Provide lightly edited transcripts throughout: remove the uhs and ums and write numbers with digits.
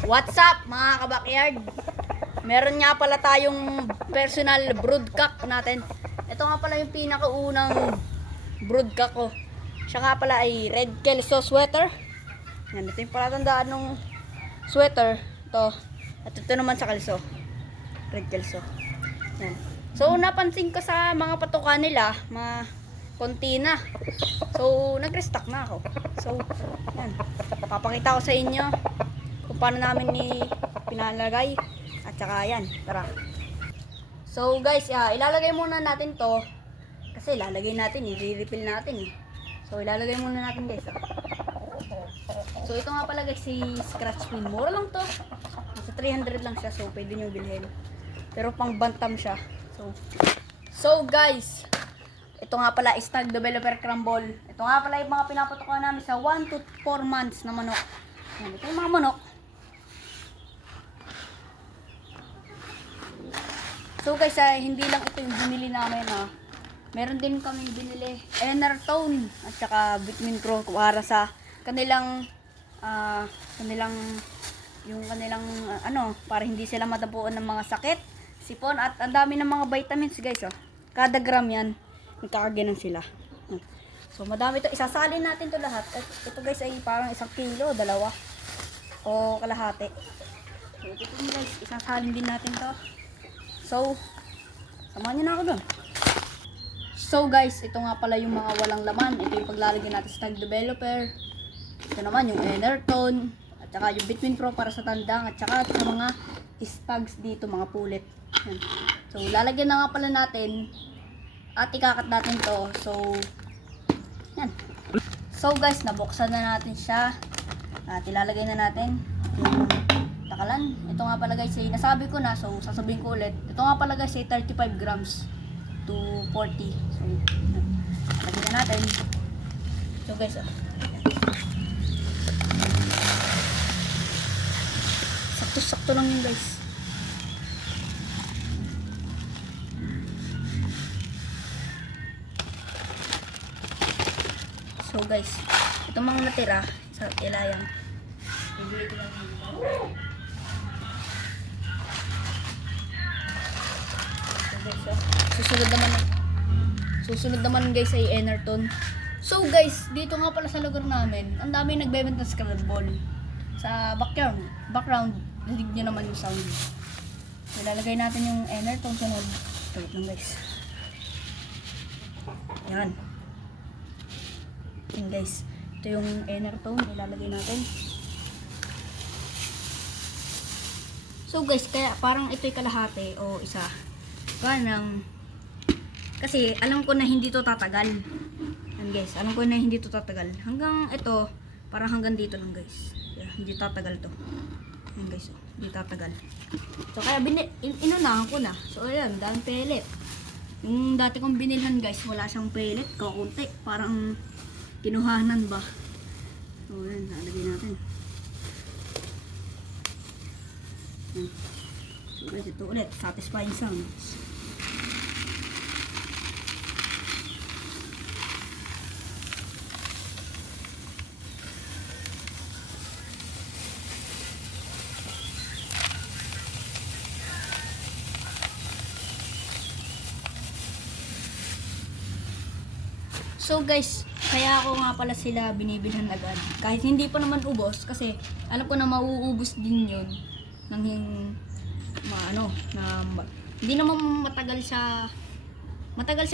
What's up mga kabakyard? Meron nga pala tayong personal broodcock natin. Ito nga pala yung pinakaunang broodcock ko. Siya nga pala ay red kelso sweater. Yan, ito yung palatandaan ng sweater. Ito. At ito naman sa kelso. Red kelso. Yan. So napansin ko sa mga patuka nila, mga konti na. So nag-restock na ako. So yan. Papakita ko sa inyo kung paano namin pinalagay. At saka yan, tara. So guys, ilalagay muna natin to. Kasi ilalagay natin, i-refill natin. So ilalagay muna natin guys. So ito nga pala guys, si scratch pin. Mura lang to. Nasa 300 lang siya, so pwede nyo bilhin. Pero pang bantam siya. So guys, ito nga pala is Stag Developer Crumble. Ito nga pala yung mga pinapatukan namin sa 1 to 4 months na manok. Yan, ito yung mga manok. So guys, hindi lang ito yung binili namin Meron din kami binili Enertone at saka Vitamin Pro para sa kanilang para hindi sila matabuan ng mga sakit, sipon, at ang dami ng mga vitamins guys. Kada gram yan, nagkakaginan sila. So madami to, isasalin natin to lahat. At ito guys ay parang 1 kilo, dalawa o kalahati. So ito guys, isasalin din natin to. So, samahan nyo na ako dun. So guys, ito nga pala yung mga walang laman. Ito yung paglalagyan natin sa Stag Developer. Ito naman yung Enertone. At saka yung Vitamin Pro para sa tandang. At saka sa mga stags dito, mga pulit. Yan. So, lalagyan na nga pala natin. At ikakat natin to. So, yan. So guys, nabuksan na natin siya. At ilalagay na natin yung takalan. Ito nga pala guys, nasabi ko na, so sasabihin ko ulit. Ito nga pala guys, 35 grams to 40. So, lagyan na natin. So guys, sakto-sakto lang yun guys. So guys, ito mga natira sa ilayang. Ibigay ko lang Susunod naman guys ay Enertone. So guys, dito nga pala sa lugar namin, ang dami nagbebenta ng scrabble. Sa background, dinig nyo naman yung sound. Ilalagay natin yung Enertone sunod. Wait lang guys. Yan. Yan guys. Ito yung Enertone, ilalagay natin. So guys, kaya parang ito'y kalahati o isa. Kasi alam ko na hindi to tatagal. Yan guys, alam ko na hindi to tatagal. Hanggang ito, parang hanggang dito lang guys. Yeah, hindi tatagal to. Yan guys, hindi tatagal. So kaya inunahan ko na. So ayan, daming pellet. Yung dati kong binilhan guys, wala siyang pellet, kakunti. Parang kinuhanan ba. So ayan, lalagay natin. Yan. So guys, ito ulit, satisfying sounds. So guys, kaya ako nga pala sila binibilhan agad. Kahit hindi pa naman ubos, kasi alam ko na mauubos din yun. Hindi naman matagal siya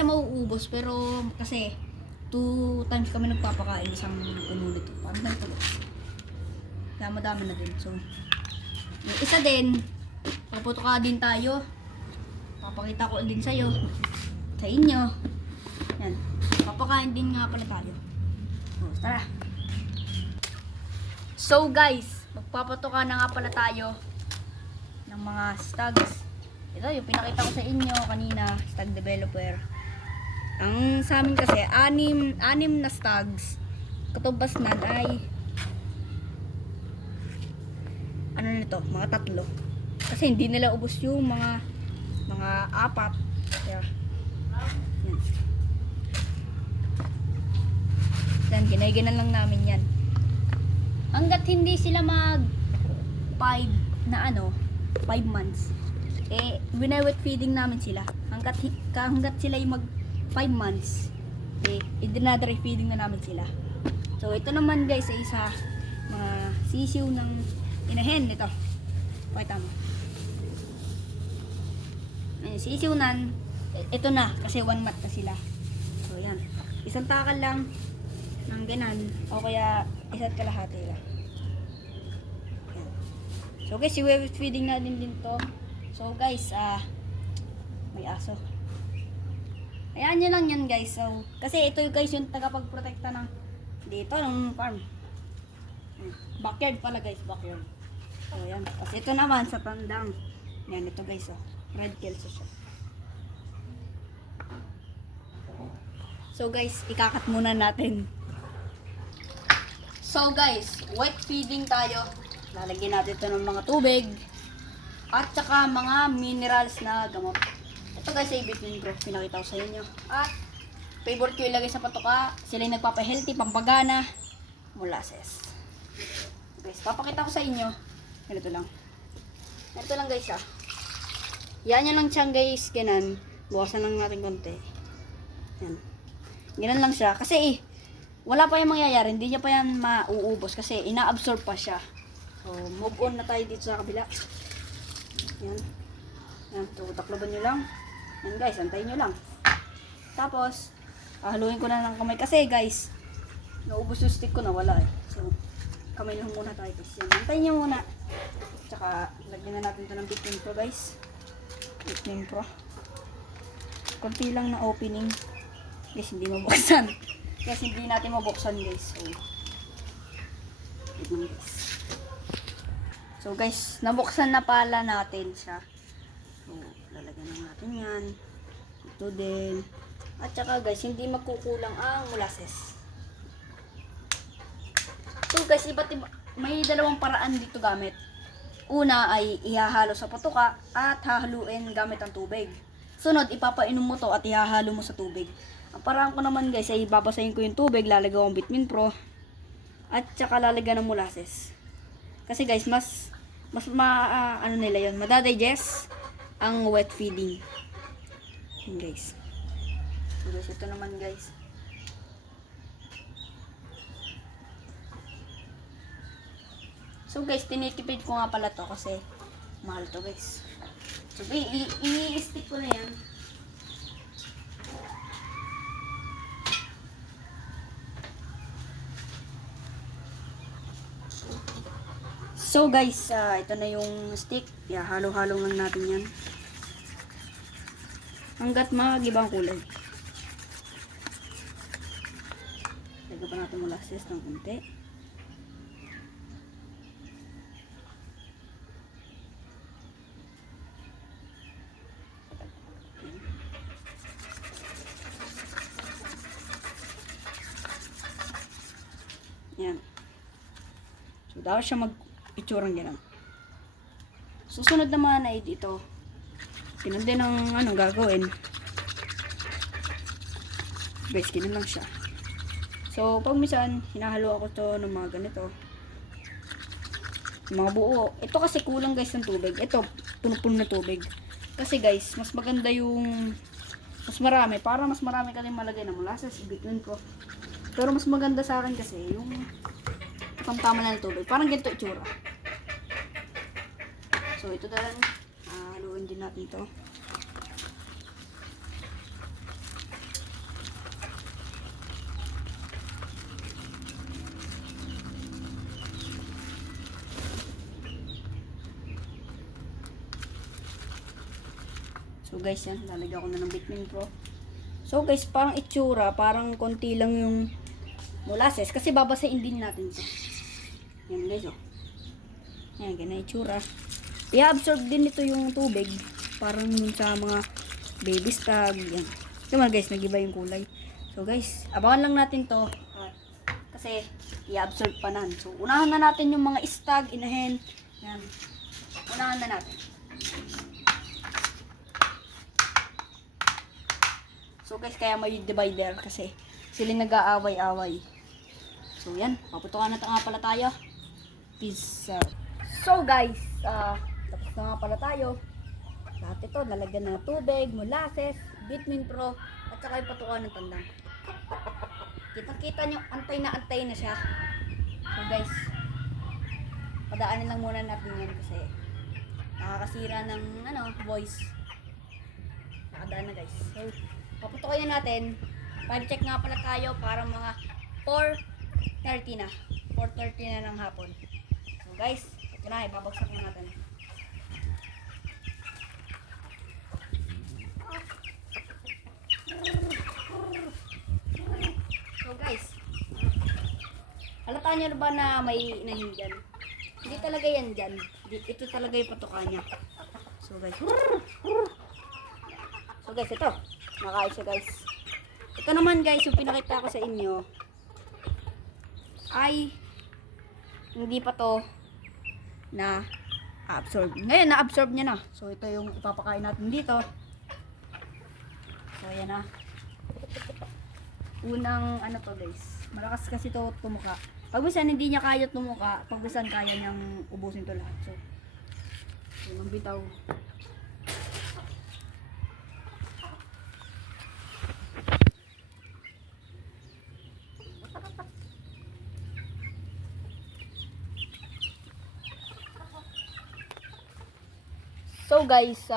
mauubos, pero kasi 2 times kami nagpapakain, isang punulit. Parang ganito guys. Kaya madami na din. So, yung isa din, paputuka din tayo. Papakita ko din sa'yo, sa inyo. Yan. Papakain din nga pala tayo. O, tara. So guys, magpapatuka na nga pala tayo ng mga stags. Ito yung pinakita ko sa inyo kanina, Stag Developer. Ang sa amin kasi, 6 na stags. Katubas na ay ano nito, mga 3. Kasi hindi nila ubos yung mga 4. Kaya, yan. Yan, ginay-ginan lang namin yan. Hanggat hindi sila 5 months, wine-wet feeding namin sila. Hanggat sila yung mag 5 months, dinadry feeding na namin sila. So, ito naman guys ay isa mga sisiw ng inahen. Ito. Pakita mo. Ayan, sisiw nan. Ito na, kasi 1 month na sila. So, yan. Isang takal lang ng ganan, o kaya isa't kalahati lang. Yan. So, guys, i-wet feeding natin din to. So, guys, may aso. Ayan nyo lang yan, guys. So, kasi ito guys yung tagapagprotekta ng dito, ng farm. Backyard pala, guys. Backyard. So, yan. Kasi ito naman sa tandang. Yan, ito guys, red kelso siya. So, guys, ikakat muna natin. So, guys, wet feeding tayo. Lalagyan natin ito ng mga tubig. At saka mga minerals na gamot. Ito guys ay Vitamin Pro, pinakita ko sa inyo. At favorite ko ilagay sa patoka. Sila yung nagpapa-healthy, pampagana, molasses. Guys, papakita ko sa inyo. Ganito lang. Ganito lang guys Yan nyo lang siyang guys, ganan. Bukasan lang natin konti. Yan. Ganan lang siya. Kasi wala pa yung mangyayari. Hindi niya pa yan mauubos. Kasi ina-absorb pa siya. So, move on na tayo dito sa kabila. Yan. Yan. So, taklaban nyo lang. Yan guys, antayin nyo lang. Tapos, haluin ko na ng kamay. Kasi guys, naubos yung stick ko na wala So, kamay lang muna tayo guys. Yan. Antayin nyo muna. Tsaka, lagyan na natin ito ng Vitamin Pro guys. Vitamin Pro. Konti lang na opening. Guys, hindi mabuksan. Guys, hindi natin mabuksan guys. So guys, nabuksan na pala natin siya. So, lalagyan na natin yan. Ito din. At saka guys, hindi magkukulang ang molasses. So guys, may dalawang paraan dito gamit. Una ay ihahalo sa patuka at hahaluin gamit ang tubig. Sunod, ipapainom mo to at ihahalo mo sa tubig. Ang paraan ko naman guys ay babasahin ko yung tubig, lalagyan ko ang Vitamin Pro at saka lalagyan ng molasses. Kasi guys, mas ano nila yun, madadigest ang wet feeding. Yun guys. So guys, ito naman guys. So guys, tinitipid ko nga pala to kasi mahal to guys. So i-stick ko na yan. So guys, ito na yung stick. Halo-halo lang natin yan. Hanggat mag-ibang kulay. Lagyan pa natin molasses ng konti. Yan. So, dapat siya itsurang gano'n. Susunod naman ay dito. Ganun din ang gagawin. Guys, ganun lang siya. So, pag minsan, hinahalo ako to ng mga ganito. Mga buo. Ito kasi kulang guys ng tubig. Ito, puno-puno na tubig. Kasi guys, mas maganda yung mas marami. Para mas marami ka rin malagay na molasses, Vitamin Pro. Pero mas maganda sa akin kasi yung tama na ng tubig. Parang ganito itsura. So, ito na lang. Haluin din natin ito. So, guys, yan. Lalagyan ko na ng Vitamin Pro. So, guys, parang itsura. Parang konti lang yung molasses. Kasi babasain din natin ito. Yan, guys, Yan, ganyan itsura. I-absorb din ito yung tubig. Parang yun sa mga baby stag. Yan. Diba guys, nag-iba yung kulay. So guys, abangan lang natin to. Kasi i-absorb pa nan. So unahan na natin yung mga stag, inahen. Yan. Unahan na natin. So guys, kaya may divider kasi sila nag-aaway-away. So yan, paputukan na nga pala tayo. Peace out. So guys, tapos na nga pala tayo. Lahat ito, nalagyan na ng tubig, molasses, Vitamin Pro, at saka yung patukan ng tandang. Kita-kita nyo, antay na siya. So guys, padaanin lang muna natin yan kasi nakakasira ng voice. Nakadaan na guys. So, paputukan na natin. Time check nga pala tayo para mga 4:30 na. 4:30 na ng hapon. So guys, ito na, ibabagsak na natin. So guys, halata nyo na ba na may inahin dyan? Hindi talaga yan dyan. Ito talaga yung patuka niya. So guys, ito. Nakain siya guys. Ito naman guys, yung pinakita ko sa inyo ay hindi pa to na absorb. Ngayon, na-absorb niya na. So ito yung ipapakain natin dito. So ayan na. Unang to guys. Malakas kasi to tumuka. Pag minsan hindi niya kaya tumuka, pag minsan kaya niyang ubusin to lahat. So, yung bitaw. So guys,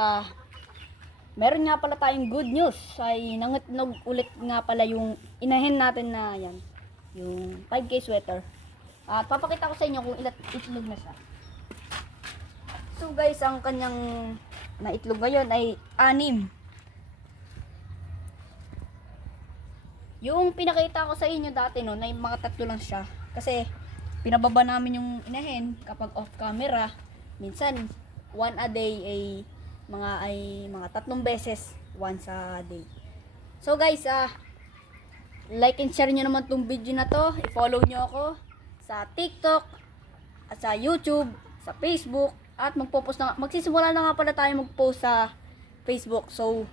meron nga pala tayong good news. Ay nangitlog ulit nga pala yung inahin natin na yan. Yung 5K sweater. At papakita ko sa inyo kung ilat itlog na siya. So guys, ang kanyang naitlog ngayon ay 6. Yung pinakita ko sa inyo dati noon ay mga 3 lang siya. Kasi pinababa namin yung inahin kapag off camera. Minsan 1 a day ay mga 3 beses once a day. So guys, like and share nyo naman tong video na to. I-follow nyo ako sa TikTok, at sa YouTube, sa Facebook, at magsisimula na nga pala tayo mag-post sa Facebook. So,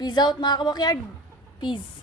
peace out mga kabakyard. Peace.